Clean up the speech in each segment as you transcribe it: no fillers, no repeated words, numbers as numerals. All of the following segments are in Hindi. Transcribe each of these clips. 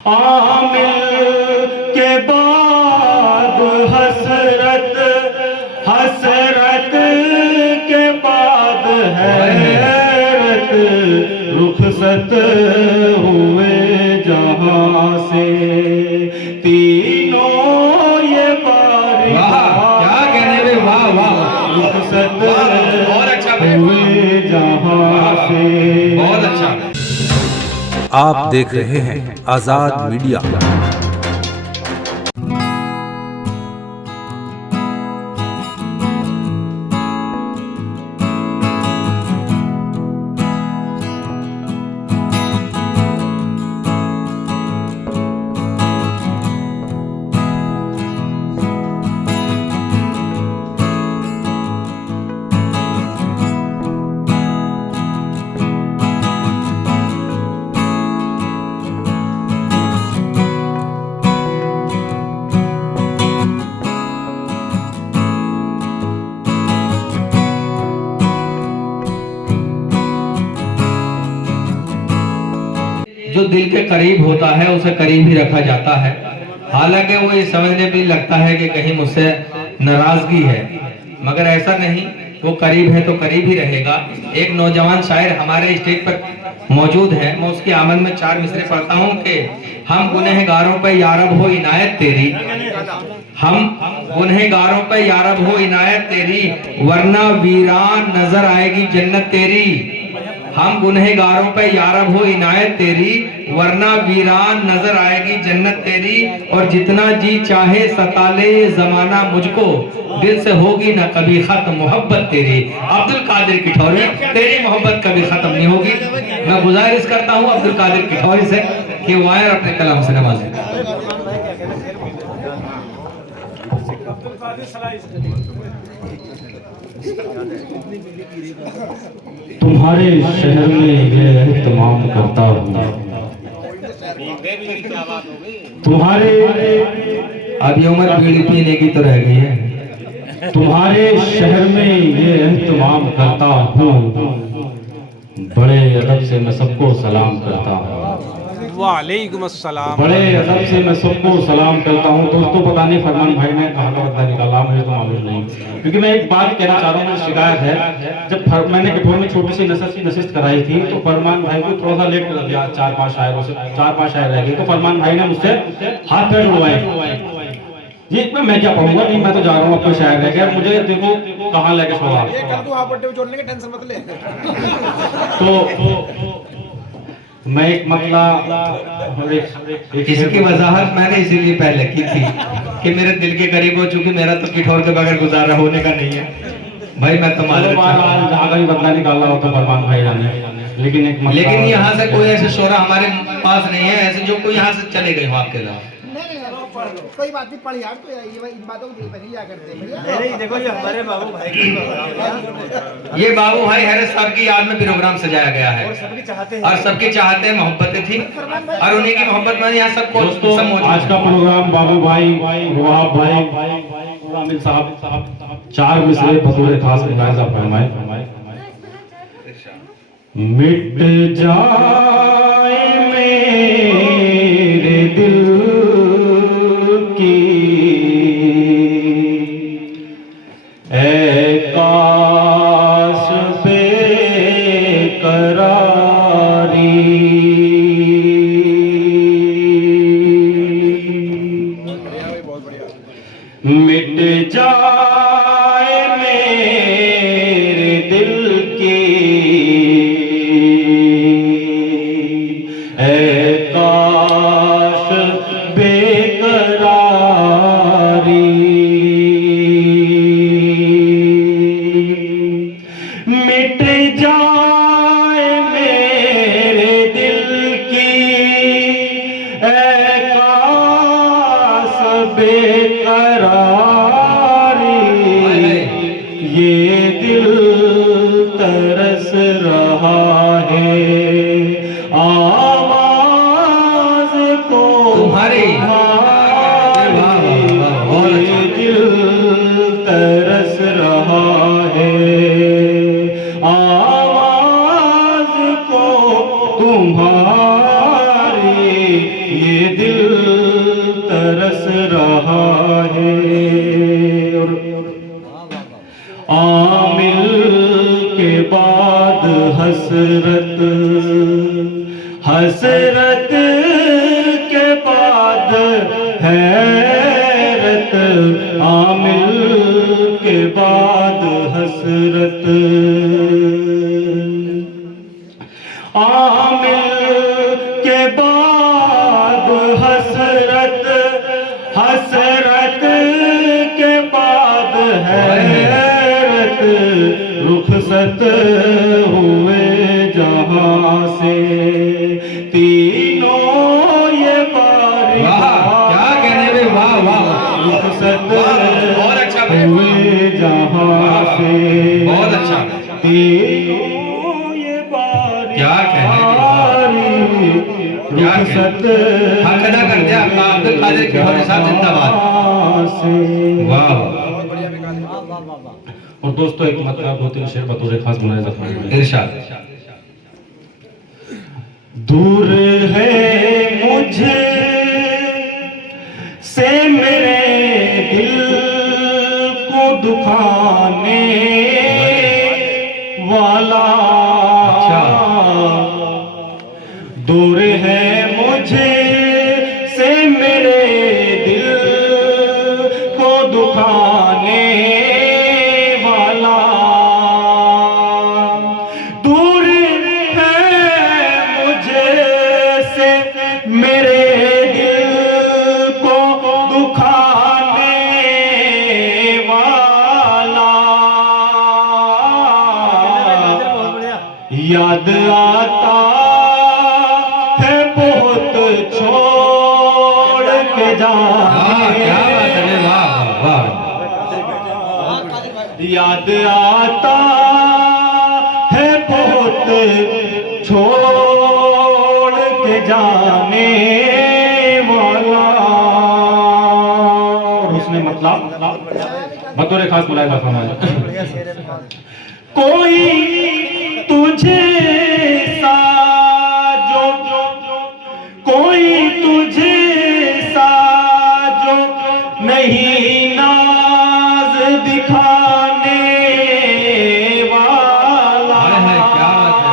आमिल के बाद हसरत, हसरत के बाद हैरत, रुखसत हुए जहां से तीनों ये बारी। क्या कहने में, वाह वाह, रुखसत बहुत अच्छा हुए जहां से। बहुत अच्छा। आप देख रहे हैं आजाद मीडिया। जो दिल के करीब होता है उसे करीब ही रखा जाता है। हालांकि वो ये समझने भी लगता है कि कहीं मुझसे नाराजगी है, मगर ऐसा नहीं, वो करीब है तो करीब ही रहेगा। एक नौजवान शायर हमारे स्टेज पर मौजूद है, मैं उसकी आमद में 4 मिसरे पढ़ता हूँ कि हम गुनहगारों पे यारब हो इनायत तेरी, हम गुनहगारों पे यारब हो इनायत तेरी, वरना वीरान नजर आएगी जन्नत तेरी। हम गुनहगारों पे यारब हो इनायत तेरी, वरना वीरान नजर आएगी जन्नत तेरी। और जितना जी चाहे सताले जमाना मुझको, दिल से होगी ना कभी खत्म मोहब्बत तेरी। अब्दुल कादिर किठौरी, तेरी मोहब्बत कभी खत्म नहीं होगी। मैं गुजारिश करता हूँ अब्दुल कादिर किठौरी से कि वो आए अपने कलाम से नवाजें। तुम्हारे शहर में ये एहतमाम करता हूँ, तुम्हारे, अब ये उम्र बीड़ी पीने की तो रह गई है। तुम्हारे शहर में ये एहतमाम करता हूँ, बड़े अदब से मैं सबको सलाम करता हूँ। वालेकुम अस्सलाम। बड़े अदब से मैं सबको सलाम करता हूँ। दोस्तों पता नहीं फरमान भाई ने कहाँ का बदला निकाला, मुझे तो मालूम नहीं, क्योंकि मैं एक बात कहना चाह रहा हूँ। मुझे शिकायत है, जब मैंने किठौर में छोटी सी नशिस्त कराई थी तो फरमान भाई को थोड़ा सा लेट कर दिया, 4-5 शायरों से 4-5 शायर रह गए, तो फरमान भाई ने मुझसे हाथ पैर जुड़वाए। ये मैं क्या कहूँगा, नहीं मैं तो जा रहा हूँ, अब तो शायर रह गया, मुझे देखो कहाँ लेके छोड़ा। कल को आप पट्टे जोड़ने की टेंशन मत ले। तो मैं एक मतला इसकी वजाहत मैंने इसीलिए पहले की थी कि मेरे दिल के करीब हो, चूंकि मेरा तो किठौर के बगैर गुजारा होने का नहीं है भाई। मैं तो जहाँ का भी बदला निकाला हो तो फरमान भाई जाने, लेकिन यहाँ से कोई ऐसे शोरा हमारे पास नहीं है, ऐसे जो कोई यहाँ से चले गए हो आपके साथ। कोई बात नहीं, पढ़ यार, तो ये इन बातों को दिल पे नहीं जा करते भैया। नहीं देखो, ये हमारे बाबू भाई की, ये बाबू भाई हैरत साहब की याद में प्रोग्राम सजाया गया है, और सबकी चाहते हैं मोहब्बतें थी, और उन्हीं की मोहब्बत में यहाँ सबको दोस्तों आज का प्रोग्राम बाबू भाई, रुहाब भाई, आमिर साहब 4 मिसरे बतौर खास मुलाहिजा फरमाए। मिट जाए मेरे दिल की ऐ काश बेकरारी, मिट जाए मेरे दिल की ऐ काश बेकरारी, मिट जाए मेरे दिल की ऐ काश बेकरारी, ये दिल तरस रहा है आवाज को तुम्हारी। ये दिल तरस रहा है आवाज को तुम्हारी, ये दिल तरस रहा है। और आमिल के बाद हसरत, हसरत के बाद हैरत, आमिल के बाद हसरत, आमिल के बाद हसरत, हसरत के बाद हैरत, रुखसत हुए जहां से तीनों ये बारी, वाह क्या कहने में, वाह वाह रुखसत बहुत अच्छा भाई, हुए जहां से बहुत अच्छा, तीनों ये बारी, क्या कहने में, क्या रुखसत हक अदा कर दिया आपका अब्दुल कादिर किशोरी साहब जिंदाबाद। वाह वाह और दोस्तों एक मतलब दो तीन शेर बतौर खास बनाए जाते हैं। इरशाद। दूर है मुझे से मेरे दिल को दुखाने वाला, अच्छा। दूर है मुझे से मेरे दिल को दुखाने वाला, दूर है मुझे से मेरे दिल को दुखाने वाला, याद आता है बहुत छोड़ के जाने, क्या बात है, वाह वाह वाह, याद आता है बहुत छोड़ के जाने वाला। और उसने मतलब बतौर खास बुलाया था हमारे, कोई तुझे सा जो, कोई तुझे सा जो नहीं नाज दिखाने वाला, हाय हाय, क्या बात है,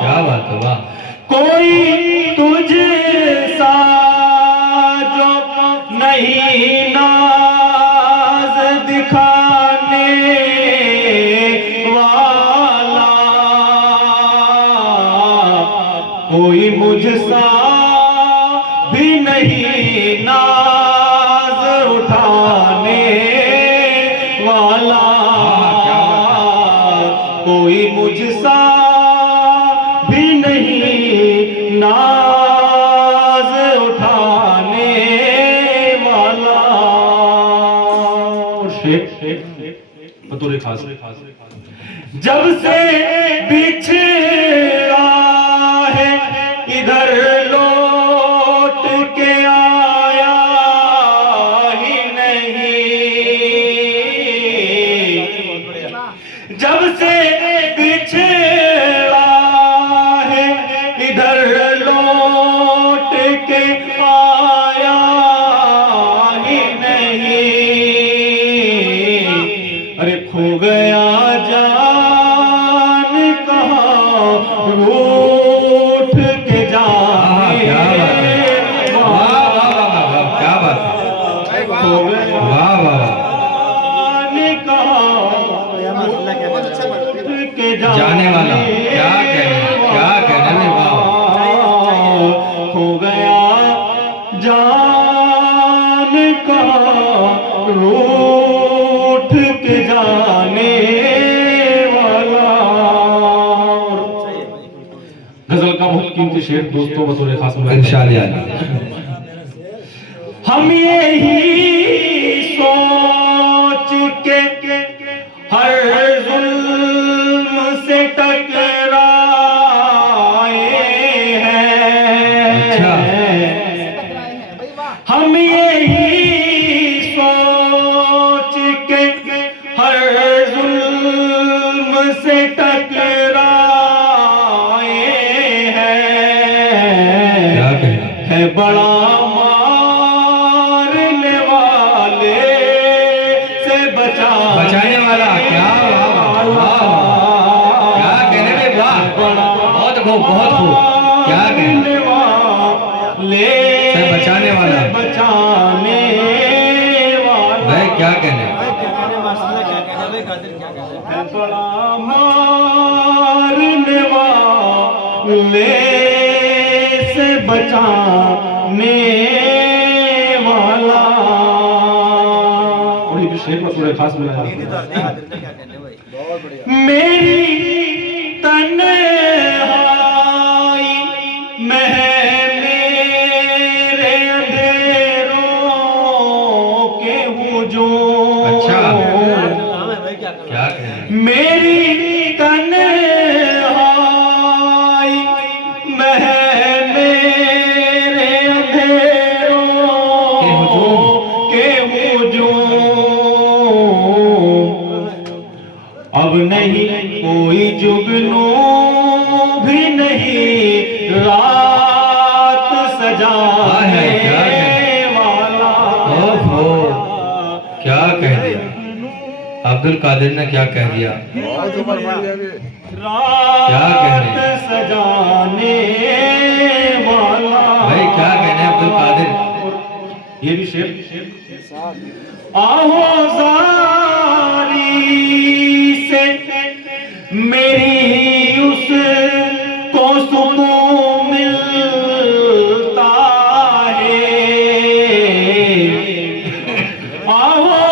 क्या बात है, वाह कोई तुझे सा जो नहीं नाज दिखाने वाला, कोई मुझसा भी नहीं नाज उठाने वाला, कोई मुझसा भी नहीं नाज उठाने वाला। शेख बतौर खास, जब से बिछड़ा है इधर लौट के आया ही नहीं, जब से बिछड़ा है इधर लौट के आया ही नहीं, अरे खो गया जान कहाँ रूठ के जाने, वाह वाह वाह वाह, क्या बात है, खो गया वाह वाह जान कहाँ रूठ के जाने वाला, क्या कहने में, वाह खो गया जान का रूठ के जाने वाला। गजल का बहुत कीमती शेर दोस्तों बतौर खास में इरशाद यानी। हम यही सोच के हर जुल्म से टकराए हैं, अच्छा। हम यही सोच के हर जुल्म से टकराए हैं, क्या कहना, है बड़ा मारने वाले से बचाने वाला। क्या क्या कहने में, वाह, बहुत खूब, बहुत खूब। क्या कहने वाले से बचाने वाला, भाई क्या कहने, है बड़ा मारने वाले से बचाने वाला। थोड़ी विशेष में थोड़े खास मिला मेरी तन्हाई में मेरे अंधेरों के हुजूम। अच्छा, क्या कहने, मेरी तन्हाई में मेरे अंधेरों के हुजूम। अब नहीं कोई जुगनू भी नहीं रात सजाने वाला। ओहो, क्या कह दिया अब्दुल कादिर ने, क्या कह दिया, क्या कहने, सजाने वाला। भाई क्या कहने अब्दुल कादिर। ये भी शेर आहो जारी से मेरी उस को सुकून मिलता है। आहो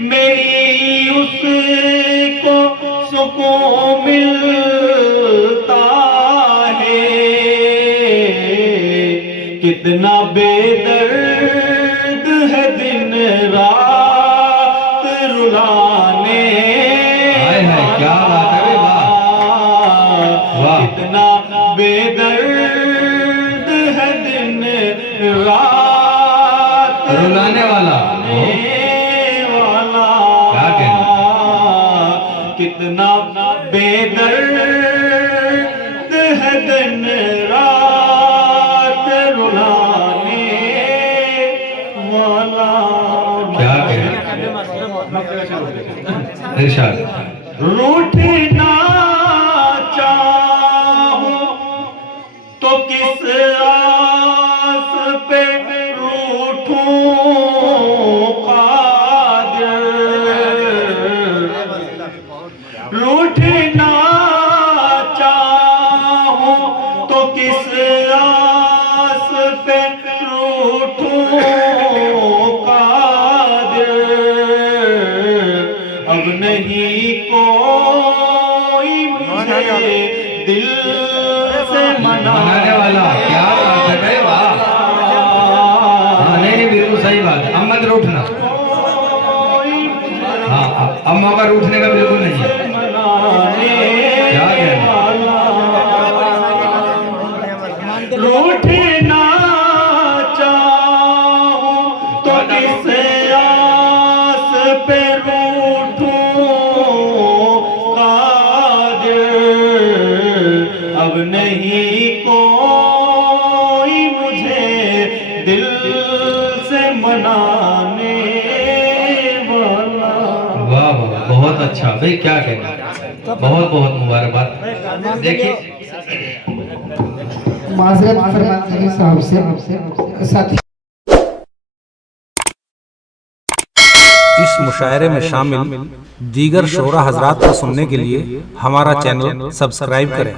मेरी उसको सुकून मिलता है। कितना बेदर्द है दिन रात रुलाने। क्या बात है, वाह वाह, कितना बेदर्द है दिन रात रुलाने वाला। क्या कहना, कितना बेदर्द है दिन रात रुलाने वाला। क्या कहना, इरशाद। रूठना चाहूं तो किस आस पे रूठूं रूठना चाहूं तो किस आस पे रूठूं कादिर। अब नहीं कोई मुझे दिल से मनाने वाला। क्या बात है भाई, वाह। नहीं, बिल्कुल सही बात है। अब मत रूठना। हाँ, अब मौका रूठने का बिल्कुल नहीं है। क्या कहना, रूठना चाहूं तो किस आस पे रूठूं कादिर। अब नहीं कोई मुझे दिल से मनाने वाला। वाह वाह, बहुत अच्छा भाई, क्या कहना, बहुत बहुत मुबारकबाद। देखिए माजरत फरमाते साहब से साथी इस मुशायरे में शामिल दीगर शोरा हजरात को सुनने के लिए हमारा चैनल सब्सक्राइब करें।